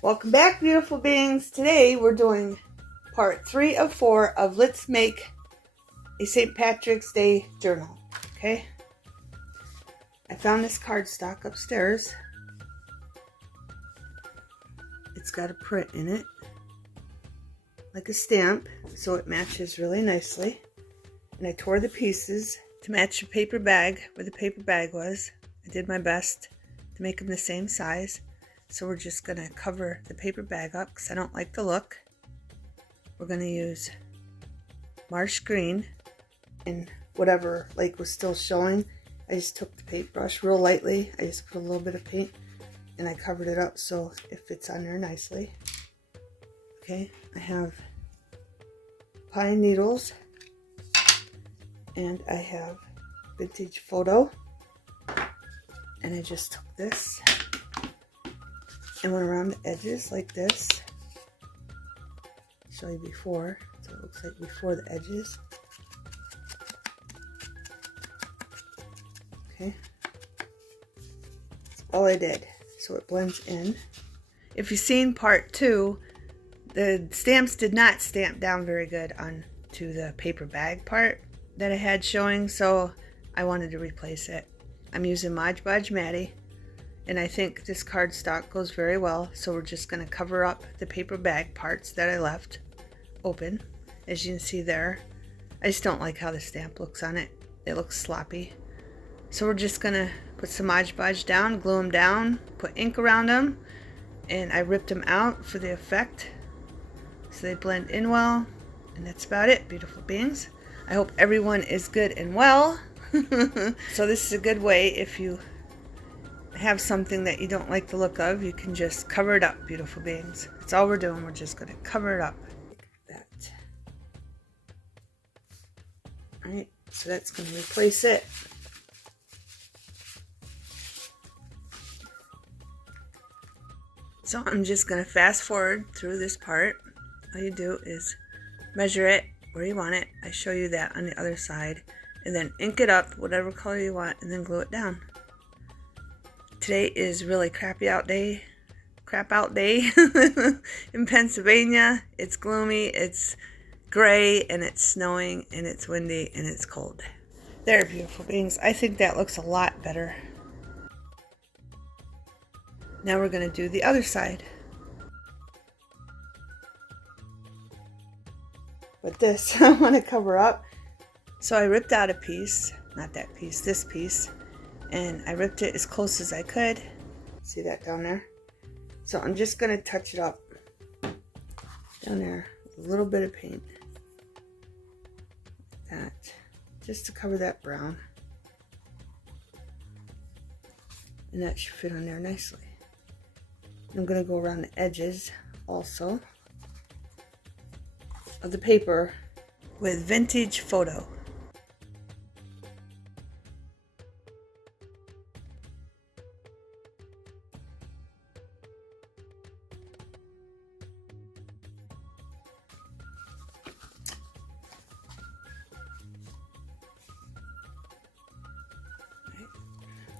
Welcome back, beautiful beings. Today we're doing part 3 of 4 of Let's Make a St. Patrick's Day Journal. Okay? I found this cardstock upstairs. It's got a print in it, like a stamp, so it matches really nicely. And I tore the pieces to match the paper bag where the paper bag was. I did my best to make them the same size. So we're just going to cover the paper bag up because I don't like the look. We're going to use marsh green and whatever lake was still showing. I just took the paintbrush real lightly. I just put a little bit of paint and I covered it up so it fits on there nicely. Okay, I have pine needles and I have vintage photo, and I just took this and went around the edges like this. I'll show you before, so it looks like before the edges. Okay, that's all I did, so it blends in. If you've seen part 2, the stamps did not stamp down very good onto the paper bag part that I had showing, so I wanted to replace it. I'm using Mod Podge Maddie, and I think this cardstock goes very well, so we're just going to cover up the paper bag parts that I left open, as you can see there. I just don't like how the stamp looks on it. It looks sloppy. So we're just going to put some Mod Podge down, glue them down, put ink around them, and I ripped them out for the effect so they blend in well. And that's about it, beautiful beings. I hope everyone is good and well. So this is a good way, if you have something that you don't like the look of, you can just cover it up, beautiful beings. That's all we're doing. We're just going to cover it up like that. Alright, so that's going to replace it. So I'm just going to fast forward through this part. All you do is measure it where you want it. I show you that on the other side. And then ink it up whatever color you want and then glue it down. Today is really crap out day in Pennsylvania. It's gloomy, it's gray, and it's snowing, and it's windy, and it's cold. There, beautiful beings. I think that looks a lot better. Now we're going to do the other side. But this I want to cover up. So I ripped out a piece, not that piece, this piece. And I ripped it as close as I could. See that down there? So I'm just going to touch it up down there with a little bit of paint. Like that. Just to cover that brown. And that should fit on there nicely. I'm going to go around the edges also of the paper with vintage photo.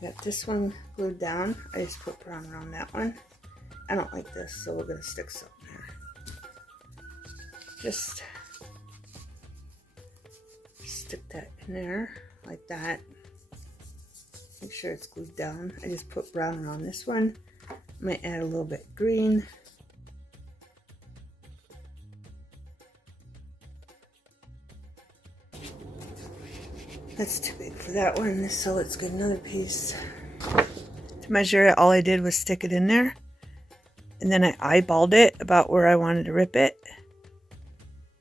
Got this one glued down. I just put brown around that one. I don't like this, so we're going to stick something there. Just stick that in there like that. Make sure it's glued down. I just put brown around this one. I might add a little bit green. That's too big for that one, so let's get another piece. To measure it, all I did was stick it in there. And then I eyeballed it about where I wanted to rip it.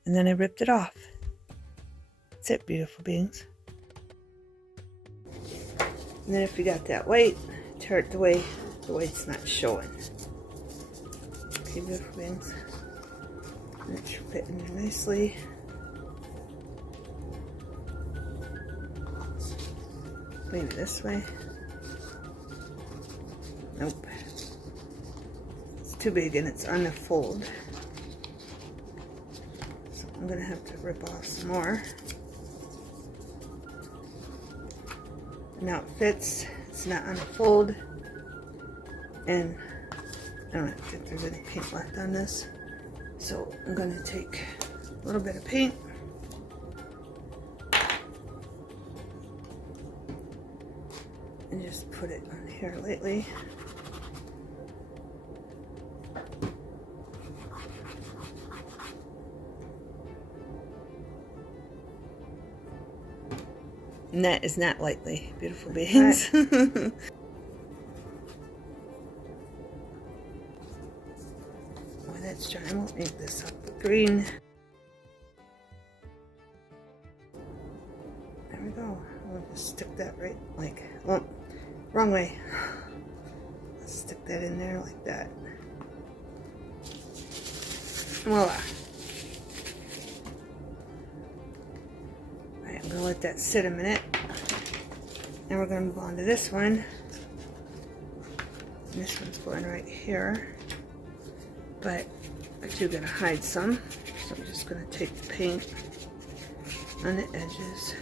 And then I ripped it off. That's it, beautiful beings. And then if you got that white, tear it the way the white's not showing. Okay, beautiful beings. And it should fit in there nicely. Maybe this way. Nope. It's too big and it's on the fold. So I'm going to have to rip off some more. Now it fits. It's not on a fold. And I don't think there's any paint left on this. So I'm going to take a little bit of paint. And just put it on here lightly. And that is not lightly, beautiful beings. Boy, that's dry. I won't make this up with green. There we go. I'll just stick that right, like, oh, wrong way. Let's stick that in there like that. Voila. Alright, I'm going to let that sit a minute. And we're going to move on to this one. And this one's going right here. But I do got to hide some. So I'm just going to take the paint on the edges.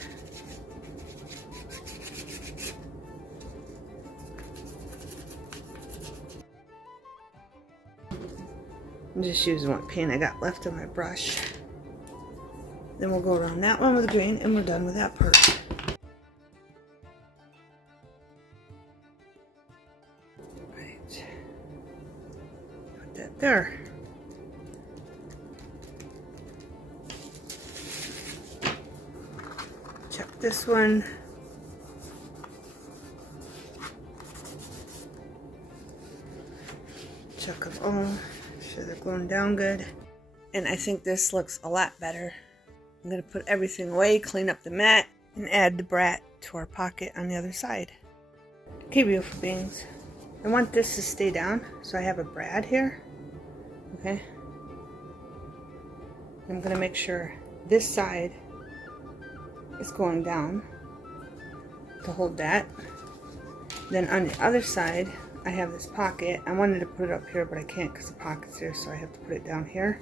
I'm just using what paint I got left on my brush. Then we'll go around that one with green and we're done with that part. Right. Put that there. Check this one. Check them all. Sure they're going down good. And I think this looks a lot better. I'm going to put everything away, clean up the mat, and add the brat to our pocket on the other side. Okay, beautiful beings. I want this to stay down, so I have a brad here. Okay. I'm going to make sure this side is going down to hold that. Then on the other side, I have this pocket. I wanted to put it up here, but I can't because the pocket's here, so I have to put it down here.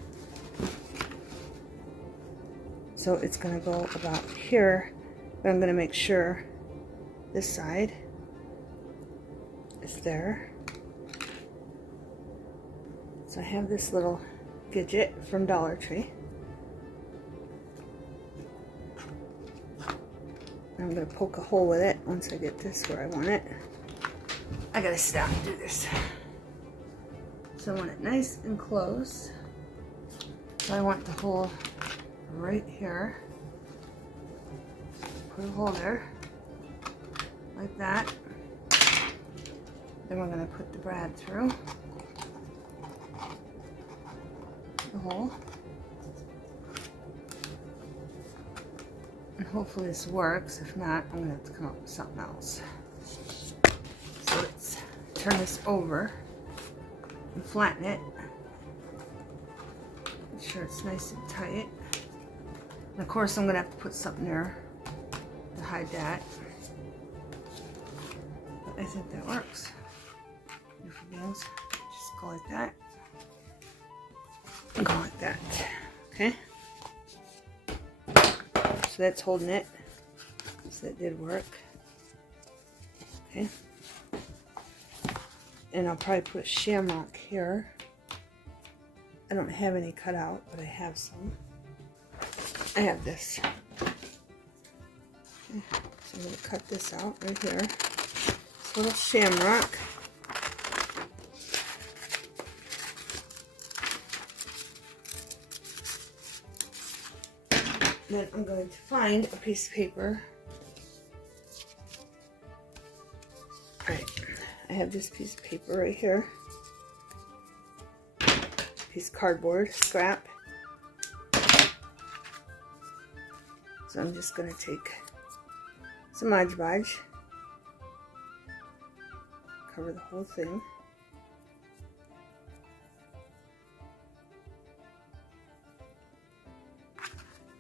So it's going to go about here, but I'm going to make sure this side is there. So I have this little gadget from Dollar Tree. I'm going to poke a hole with it once I get this where I want it. I got to sit down and do this. So I want it nice and close. So I want the hole right here. Put a hole there, like that. Then we're going to put the brad through the hole. And hopefully this works. If not, I'm going to have to come up with something else. So let's turn this over and flatten it. Make sure it's nice and tight. And of course, I'm going to have to put something there to hide that. But I think that works. Beautiful beings. Just go like that. And go like that. Okay? So that's holding it. So that did work. Okay? And I'll probably put a shamrock here. I don't have any cut out, but I have some. I have this. Okay. So I'm going to cut this out right here. This little shamrock. Then I'm going to find a piece of paper. Alright, I have this piece of paper right here. Piece of cardboard, scrap. So I'm just going to take some Mod Podge, cover the whole thing.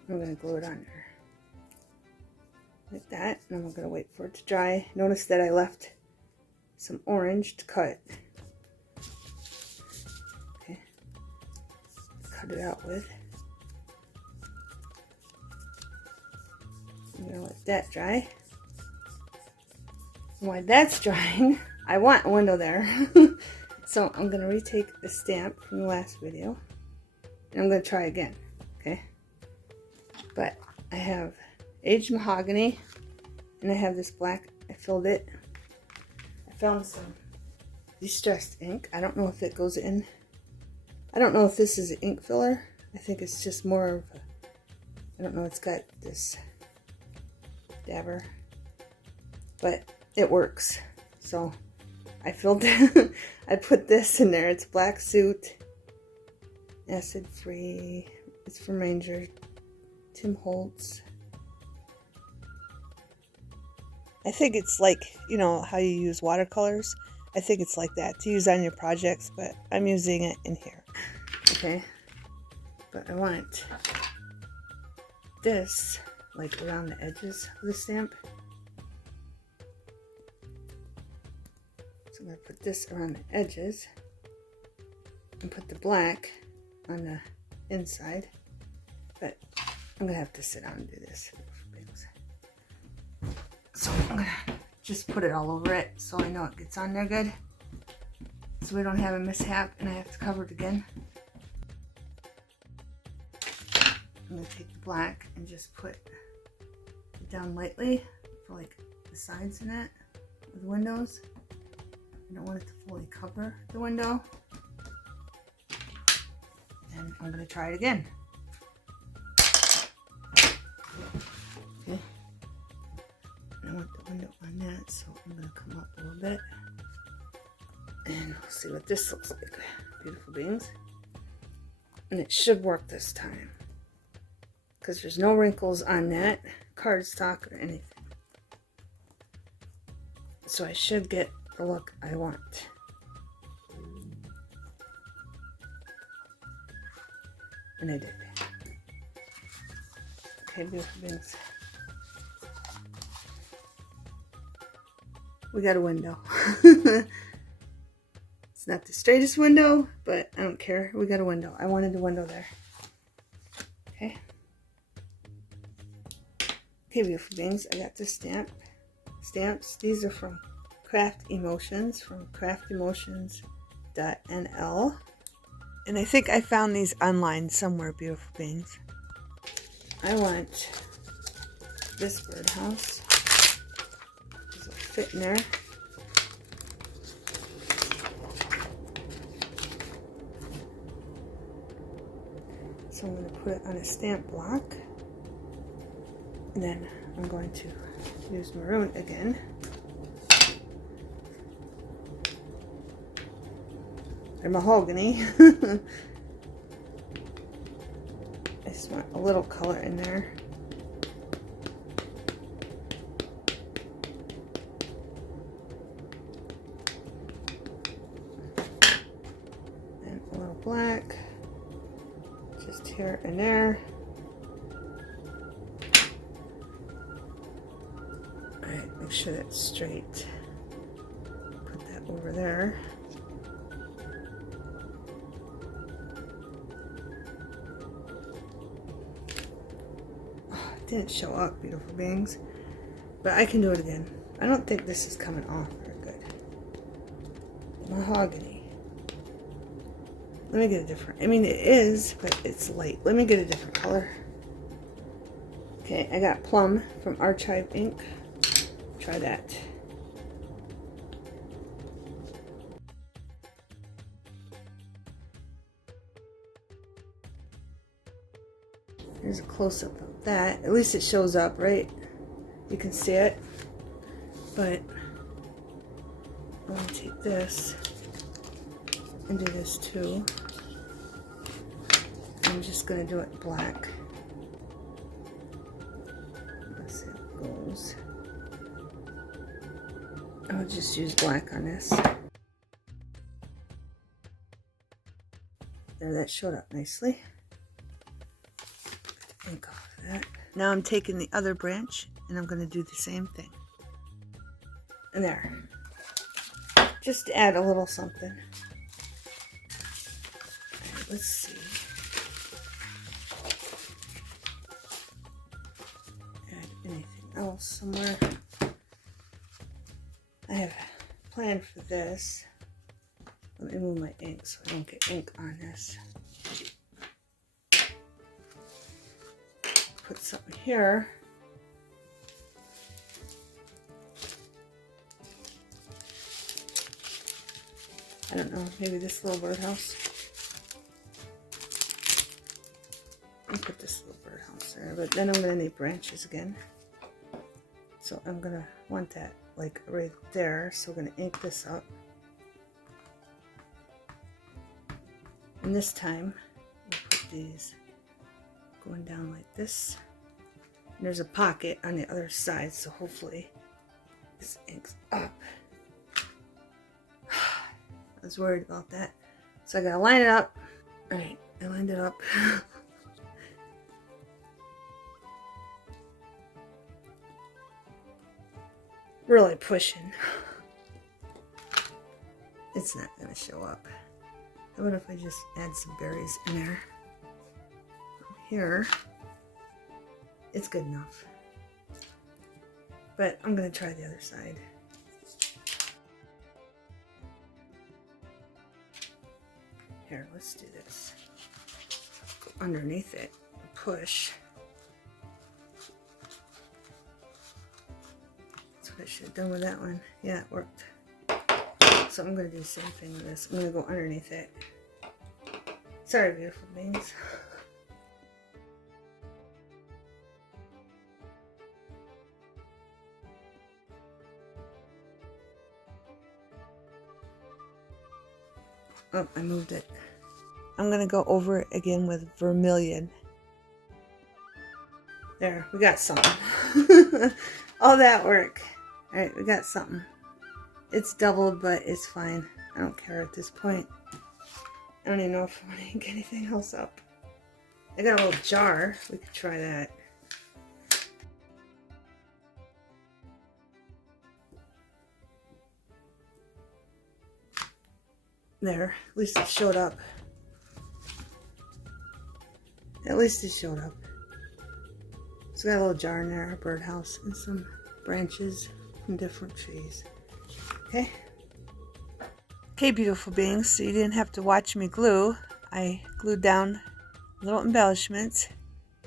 I'm going to glue it on there like that, and then we're going to wait for it to dry. Notice that I left some orange to cut. Okay, cut it out with. I'm going to let that dry. And while that's drying, I want a window there. So I'm going to retake the stamp from the last video, and I'm going to try again, okay? But I have aged mahogany, and I have this black. I filled it. I found some distressed ink. I don't know if it goes in. I don't know if this is an ink filler. I think it's just more of a, I don't know, it's got this dabber, but it works. So I filled it. I put this in there. It's black suit, acid free. It's from Ranger, Tim Holtz. I think it's like, you know, how you use watercolors. I think it's like that to use on your projects, but I'm using it in here. Okay, but I want this like around the edges of the stamp. So I'm going to put this around the edges and put the black on the inside. But I'm going to have to sit down and do this. So I'm going to just put it all over it so I know it gets on there good. So we don't have a mishap and I have to cover it again. I'm going to take the black and just put it down lightly for like the sides in it, of the windows. I don't want it to fully cover the window. And I'm going to try it again. Okay. And I want the window on that, so I'm going to come up a little bit. And we'll see what this looks like. Beautiful beans. And it should work this time, because there's no wrinkles on that cardstock or anything. So I should get the look I want. And I did. Okay, beautiful beans. We got a window. It's not the straightest window, but I don't care. We got a window. I wanted a window there. Okay. Okay, beautiful beans. I got the stamps. These are from Craft Emotions, from craftemotions.nl. And I think I found these online somewhere, beautiful beings. I want this birdhouse. This will fit in there. So I'm going to put it on a stamp block. And then I'm going to use maroon again. Or mahogany. I just want a little color in there. And a little black. Just here and there. Alright, make sure that's straight. Put that over there. Didn't show up, beautiful beings, but I can do it again. I don't think this is coming off very good. Mahogany. Let me get a different, I mean it is, but it's light. Let me get a different color. Okay, I got plum from Archive ink. Try that. Here's a close-up of that. At least it shows up, right? You can see it. But I'm going to take this and do this too. I'm just going to do it black. Let's see how it goes. I'll just use black on this. There, that showed up nicely. Ink off of that. Now I'm taking the other branch and I'm going to do the same thing. And there. Just to add a little something. Alright, let's see. Add anything else somewhere. I have a plan for this. Let me move my ink so I don't get ink on this. Put something here. I don't know, maybe this little birdhouse. I'll put this little birdhouse there, but then I'm going to need branches again. So I'm going to want that like right there. So we're going to ink this up. And this time, we'll put these going down like this. And there's a pocket on the other side, so hopefully this inks up. I was worried about that. So I gotta line it up. Alright, I lined it up. Really pushing. It's not gonna show up. How about if I just add some berries in there? Here, it's good enough. But I'm gonna try the other side. Here, let's do this. Go underneath it and push. That's what I should have done with that one. Yeah, it worked. So I'm going to do the same thing with this. I'm going to go underneath it. Sorry, beautiful beings. Oh, I moved it. I'm going to go over it again with vermilion. There, we got something. All that work. Alright, we got something. It's doubled, but it's fine. I don't care at this point. I don't even know if I want to ink anything else up. I got a little jar. We could try that. There, at least it showed up. At least it showed up. So I got a little jar in there, a birdhouse, and some branches from different trees. Okay? Okay, beautiful beings, so you didn't have to watch me glue. I glued down little embellishments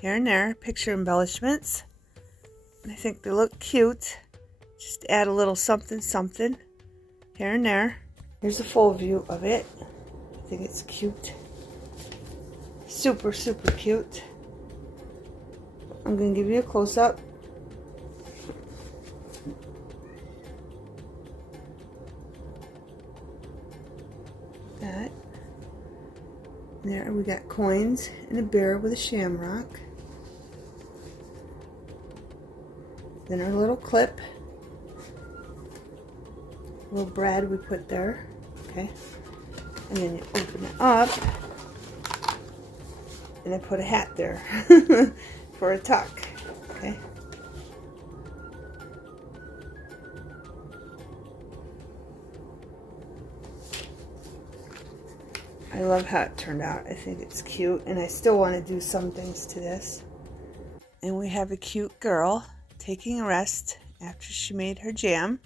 here and there, picture embellishments. And I think they look cute. Just add a little something something here and there. Here's a full view of it. I think it's cute. Super, super cute. I'm going to give you a close-up. That. There we got coins and a bear with a shamrock. Then our little clip. Little bread we put there. Okay. And then you open it up. And I put a hat there for a tuck. Okay. I love how it turned out. I think it's cute, and I still want to do some things to this. And we have a cute girl taking a rest after she made her jam.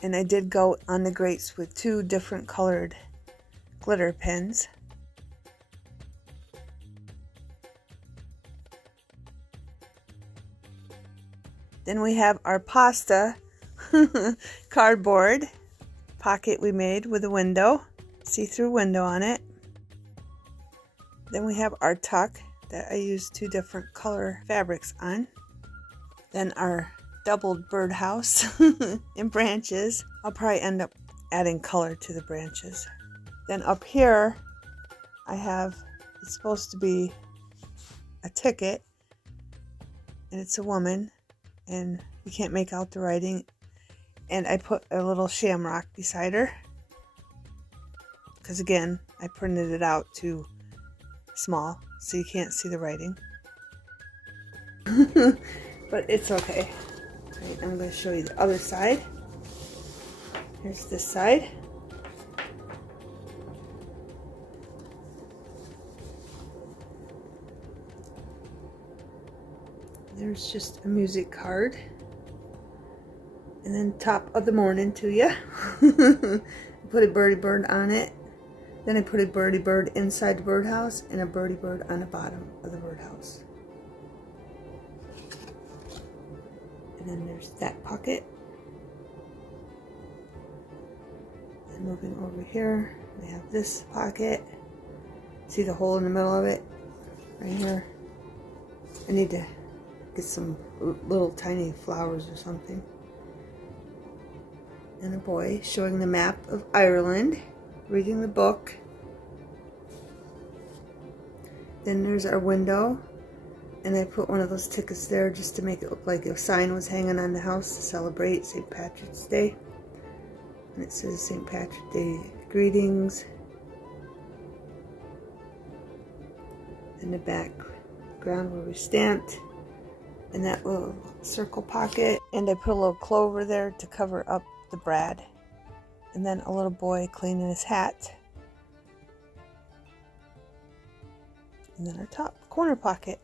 And I did go on the grates with 2 different colored glitter pens. Then we have our pasta cardboard pocket we made with a window, see-through window on it. Then we have our tuck that I used 2 different color fabrics on. Then our doubled birdhouse in branches. I'll probably end up adding color to the branches. Then up here I have, it's supposed to be a ticket, and it's a woman, and you can't make out the writing, and I put a little shamrock beside her because again I printed it out too small so you can't see the writing. But it's okay. Right, I'm going to show you the other side. Here's this side. There's just a music card. And then top of the morning to you. Put a birdie bird on it. Then I put a birdie bird inside the birdhouse and a birdie bird on the bottom of the birdhouse. And then there's that pocket. And moving over here, we have this pocket. See the hole in the middle of it? Right here. I need to get some little tiny flowers or something. And a boy showing the map of Ireland, reading the book. Then there's our window, and I put one of those tickets there just to make it look like a sign was hanging on the house to celebrate St. Patrick's Day. And it says St. Patrick's Day greetings. In the background where we stamped, and that little circle pocket, and I put a little clover there to cover up the brad, and then a little boy cleaning his hat, and then our top corner pocket.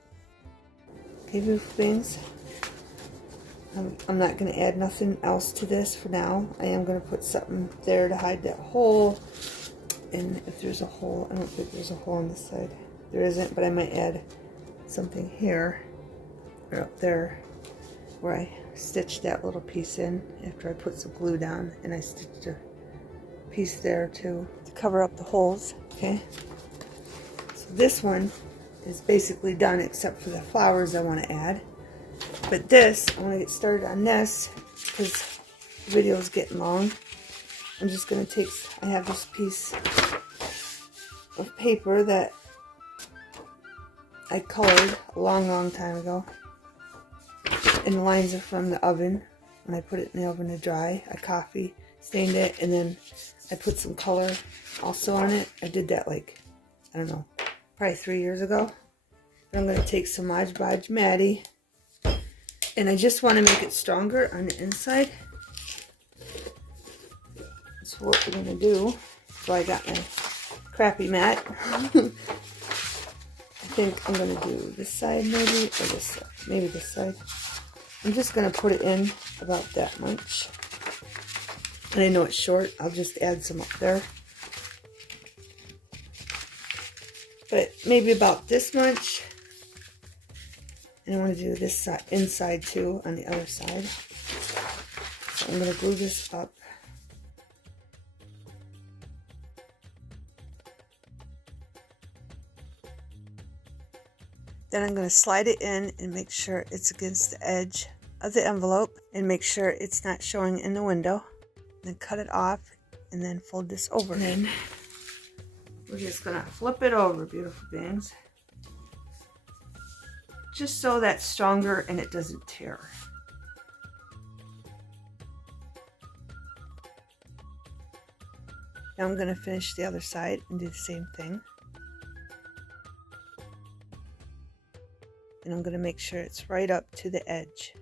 Okay, beautiful beings, I'm not going to add nothing else to this for now. I am going to put something there to hide that hole, and if there's a hole, I don't think there's a hole on this side. There isn't, but I might add something here or up there where I stitched that little piece in after I put some glue down, and I stitched a piece there too to cover up the holes. Okay, so this one is basically done except for the flowers I want to add. But this, I want to get started on this because the video is getting long. I'm just going to take, I have this piece of paper that I colored a long time ago, and the lines are from the oven. When I put it in the oven to dry, I coffee stained it, and then I put some color also on it. I did that like, I don't know, probably 3 years ago. But I'm going to take some Mod Podge Maddie, and I just want to make it stronger on the inside. That's what we're going to do. So I got my crappy mat. I think I'm going to do this side maybe, or this side. Maybe this side. I'm just going to put it in about that much. And I know it's short. I'll just add some up there. But maybe about this much. And I want to do this side, inside too, on the other side. So I'm going to glue this up. Then I'm going to slide it in and make sure it's against the edge of the envelope and make sure it's not showing in the window. Then cut it off and then fold this over. And then we're just going to flip it over, beautiful beings. Just so that's stronger and it doesn't tear. Now I'm going to finish the other side and do the same thing. And I'm going to make sure it's right up to the edge.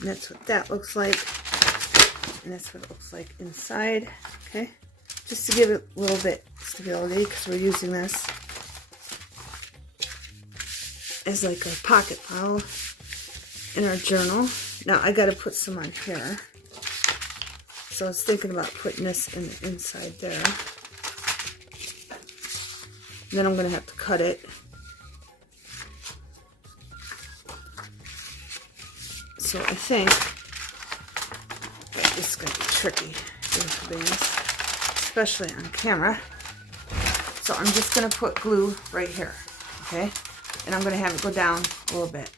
And that's what that looks like. And that's what it looks like inside. Okay. Just to give it a little bit stability, because we're using this as like a pocket file in our journal. Now I got to put some on here. So I was thinking about putting this in the inside there. And then I'm going to have to cut it. So I think that this is going to be tricky, especially on camera. So I'm just going to put glue right here, okay? And I'm going to have it go down a little bit.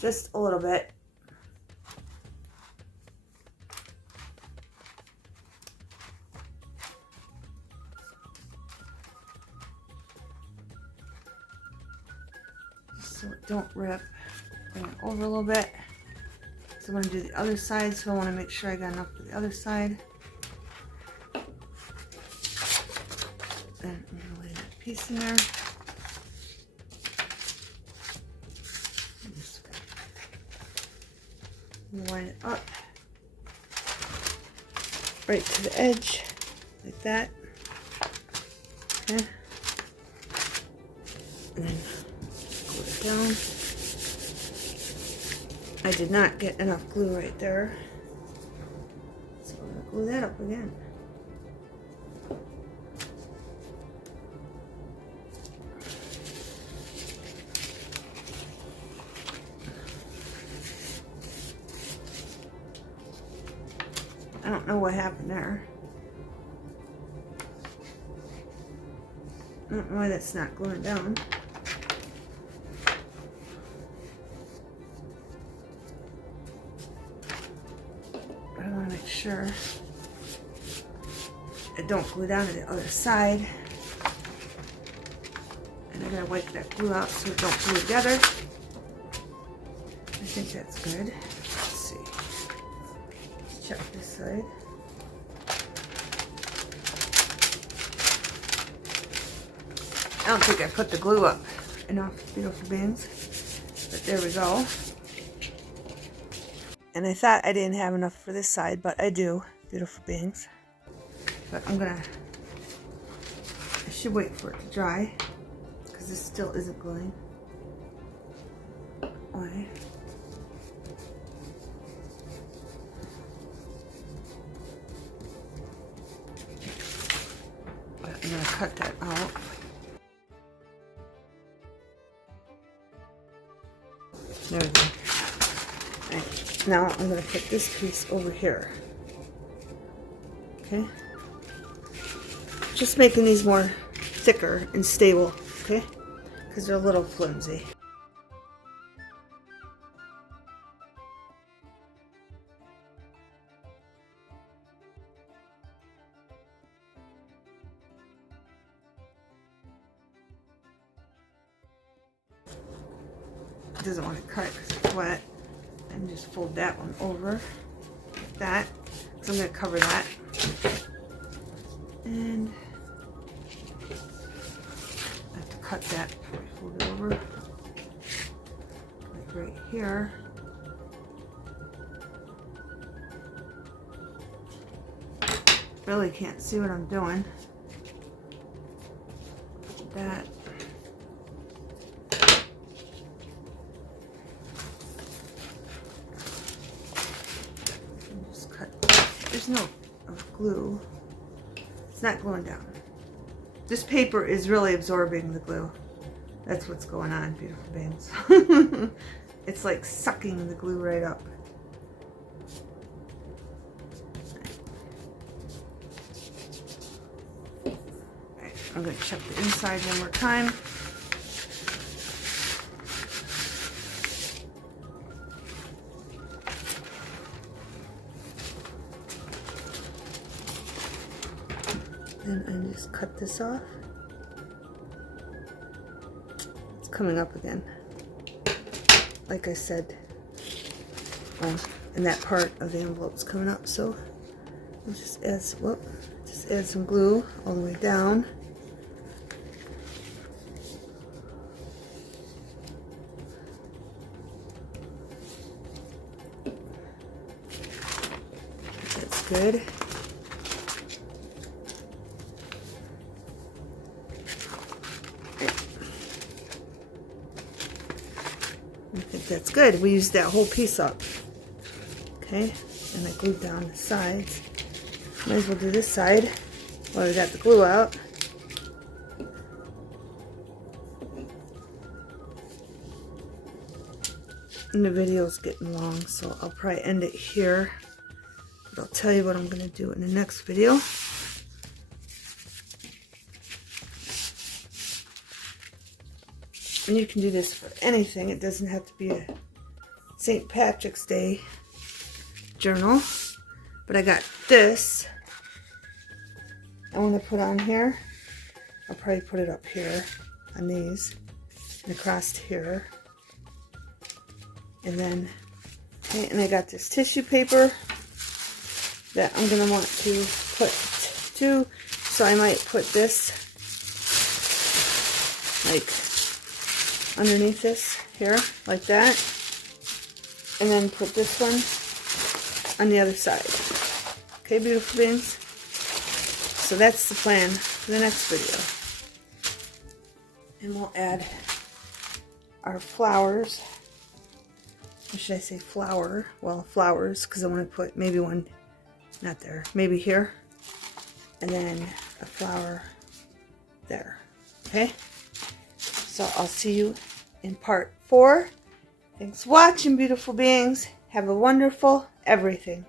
Just a little bit. So it don't rip. Bring it over a little bit. So I'm going to do the other side, so I want to make sure I got enough for the other side. And I'm going to lay that piece in there. Just line it up right to the edge, like that. Okay. And then glue it down. I did not get enough glue right there. So I'm going to glue that up again. I don't know what happened there. I don't know why that's not gluing down. But I want to make sure it don't glue down to the other side. And I gotta wipe that glue out so it don't glue together. I think that's good. Let's see. Let's check this side. I don't think I put the glue up enough, beautiful beings. But there we go. And I thought I didn't have enough for this side, but I do, beautiful beings. But I should wait for it to dry, because this still isn't gluing. Why? But I'm going to cut that out. There we go. Right. Now I'm going to put this piece over here. Okay? Just making these more thicker and stable, okay? Because they're a little flimsy. It doesn't want to cut it because it's wet. And just fold that one over like that. So I'm going to cover that. And I have to cut that before I fold it over. Like right here. Really can't see what I'm doing. That. There's no glue. It's not gluing down. This paper is really absorbing the glue. That's what's going on, beautiful beings. It's like sucking the glue right up. Alright, I'm going to check the inside one more time. Then I just cut this off. It's coming up again. Like I said, and that part of the envelope's coming up, so I'll just add some glue all the way down. That's good. I think that's good. We used that whole piece up. Okay, and I glued down the sides. Might as well do this side while we got the glue out. And the video's getting long, so I'll probably end it here. But I'll tell you what I'm going to do in the next video. And you can do this for anything. It doesn't have to be a St. Patrick's Day journal. But I got this. I want to put on here. I'll probably put it up here on these and across here. And then, okay, and I got this tissue paper that I'm going to want to put to. So I might put this like underneath this here, like that, and then put this one on the other side. Okay, beautiful beings? So that's the plan for the next video. And we'll add our flowers or should I say flower? Well, flowers, because I want to put maybe one, not there, maybe here, and then a flower there. Okay, so I'll see you in part 4. Thanks for watching, beautiful beings. Have a wonderful everything.